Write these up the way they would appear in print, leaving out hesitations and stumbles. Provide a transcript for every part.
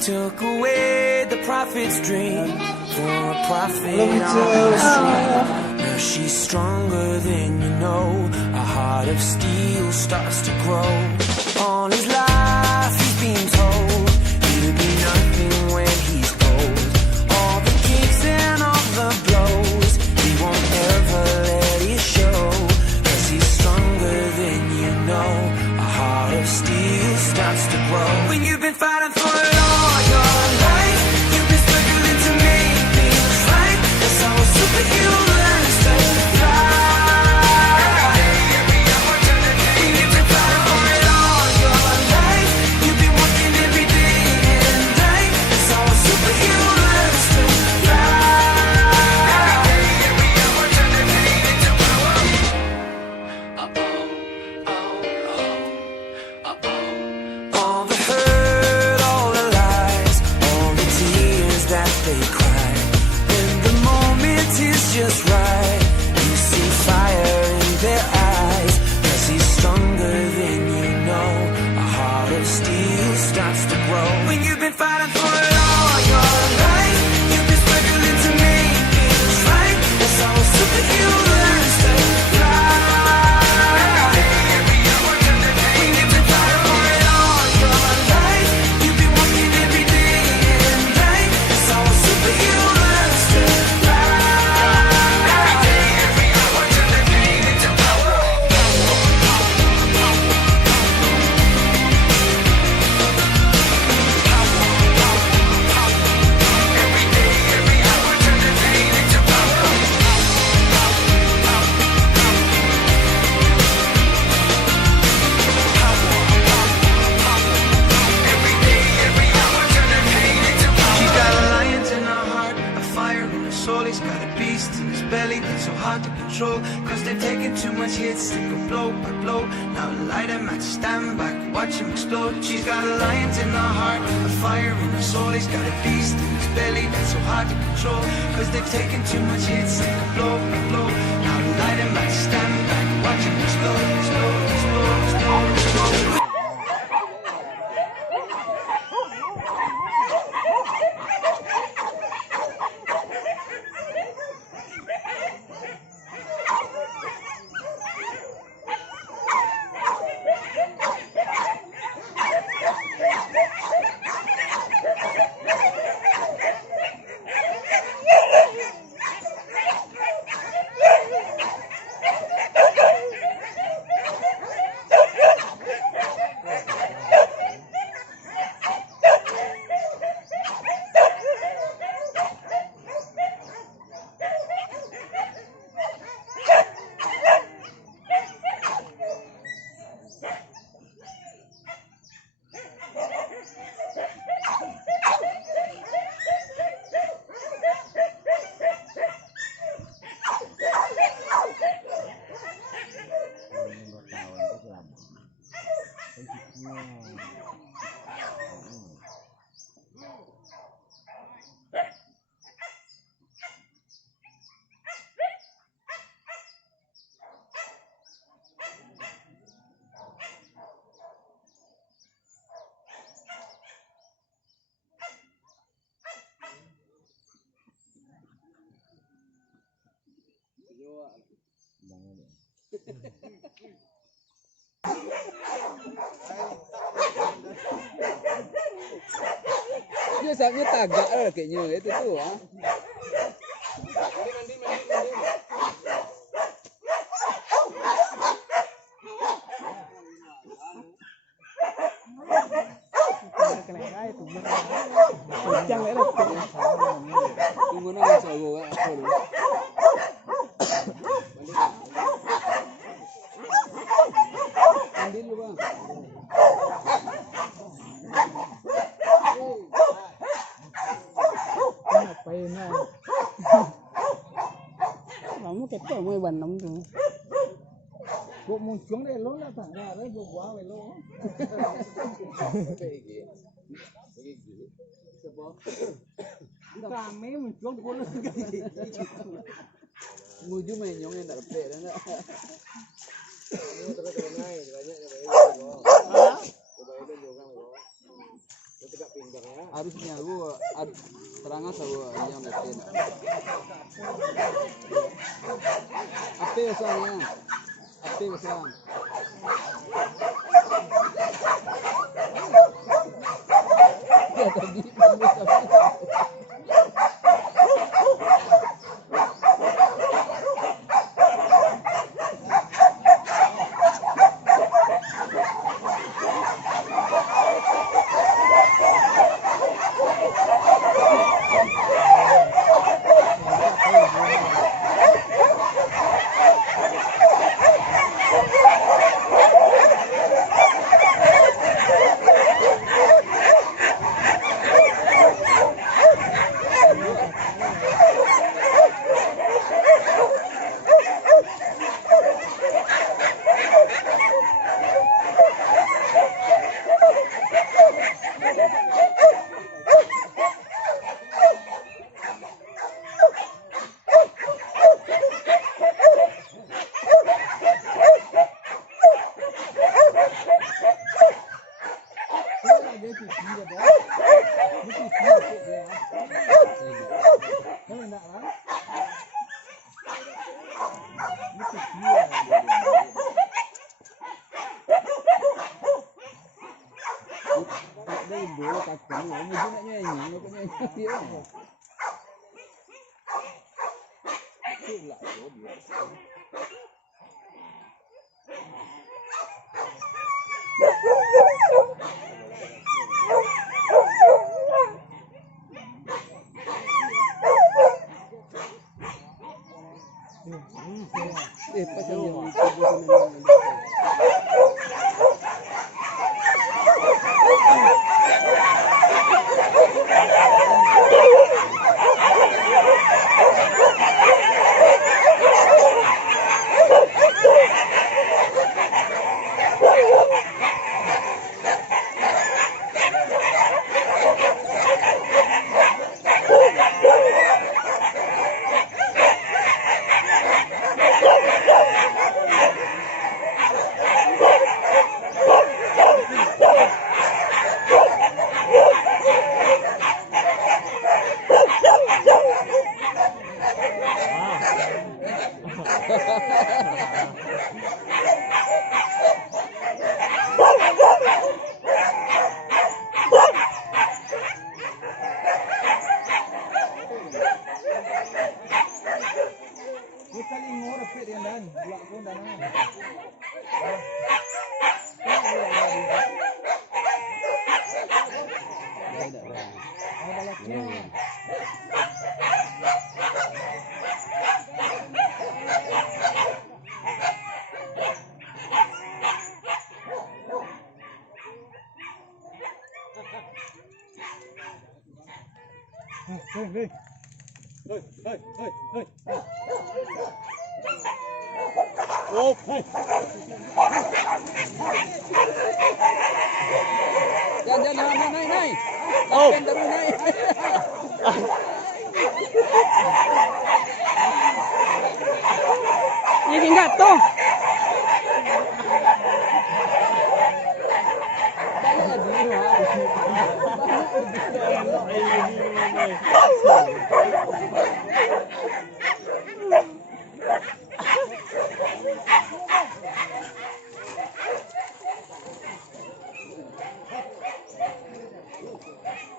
took away the prophet's dream. For a prophet on the street. Now she's stronger than you know. A heart of steel starts to grow. All his life he's been told he'll be nothing when he's old. All the kicks and all the blows, he won't ever let it show. 'Cause he's stronger than you know. A heart of steel starts to grow. When you've been fighting for it all your life, you've been struggling to make things right. That's how a superhero learns to fly. When you've been fighting for it all your life, you've been working every day and night. That's how a superhero learns to fly. All the hurt, all the lies, all the tears that they cry. When the moment is just right, you see fire in their eyes. 'Cause he's stronger than you know. A heart of steel starts to grow. When you've been fighting for it all your life, you've been struggling to make things right. That's how a superhero learns to fly. When you've been fighting for it all your life, you've been working every day and night. That's how a superhero learns to fly. She's got a lion in her heart, a fire in her soul. He's got a beast in his belly that's so hard to control. 'Cause they've taken too much hits, they go blow by blow. Now light him match, stand back, watch him explode. She's got a lion in her heart, a fire in her soul. He's got a beast in his belly that's so hard to control. 'Cause they've taken too much hits, they go blow by blow. Now light him match, stand back, watch him explode, explode, explode, explode, explode. Biasanya tagak lah kayaknya itu tuh. Ambil lu bang. Ngapain ya? Kamu ketok mau banam tuh. Gua muncung deh lo lah bang. Nah, gua buang lo. Kami muncung gua lu. Muju menyong yang tak lepek dah nak. Terus naik banyak ya baik. Coba itu juga lo. Tidak pinggir ya. harusnya lu terang asa lu yang ngetin. Apa usahanya? Apa usah? Ya tadi Jangan naik. Oh. Naik. Ini enggak tuh.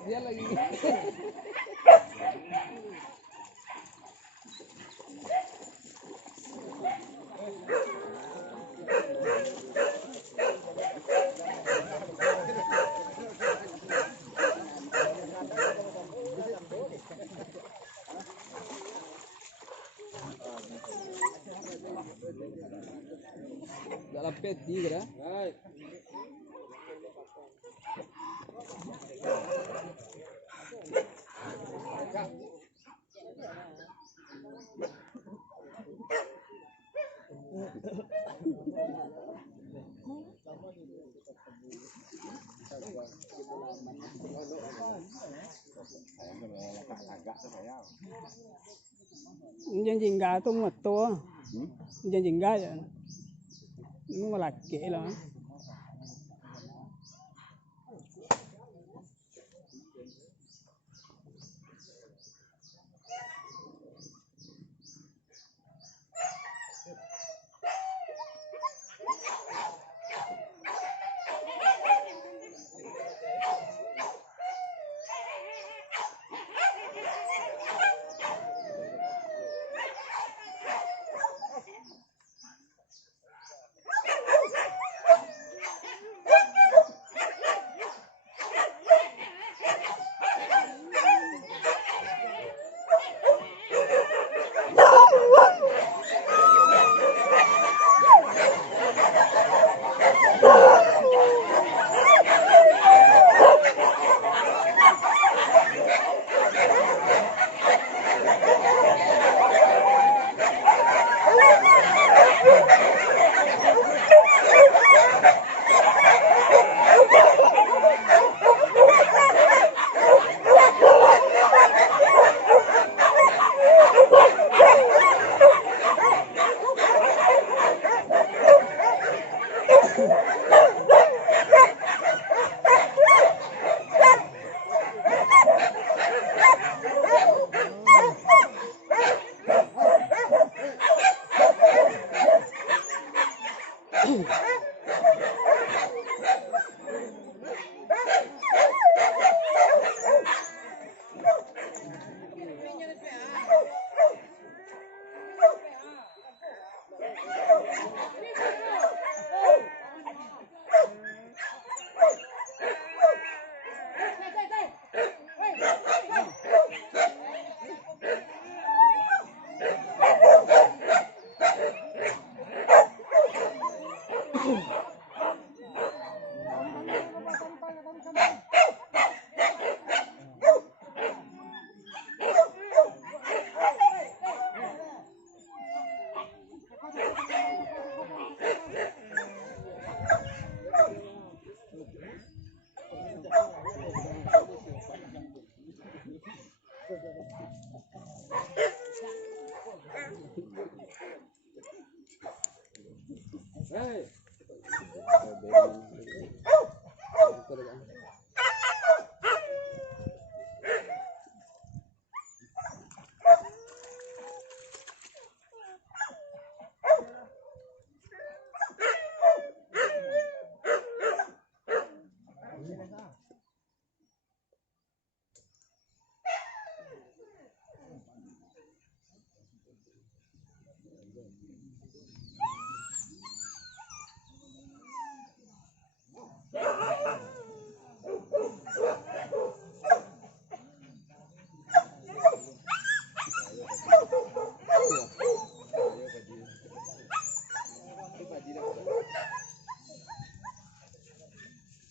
Dia lagi. Dalam peti kira. Dân jingga tu một tua, dân jingga vậy, nó mà là kệ lắm.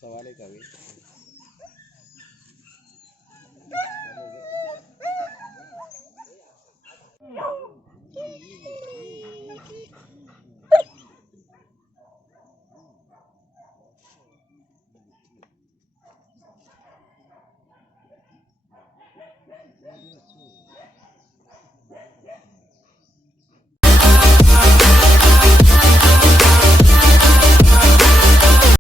सवाल है कभी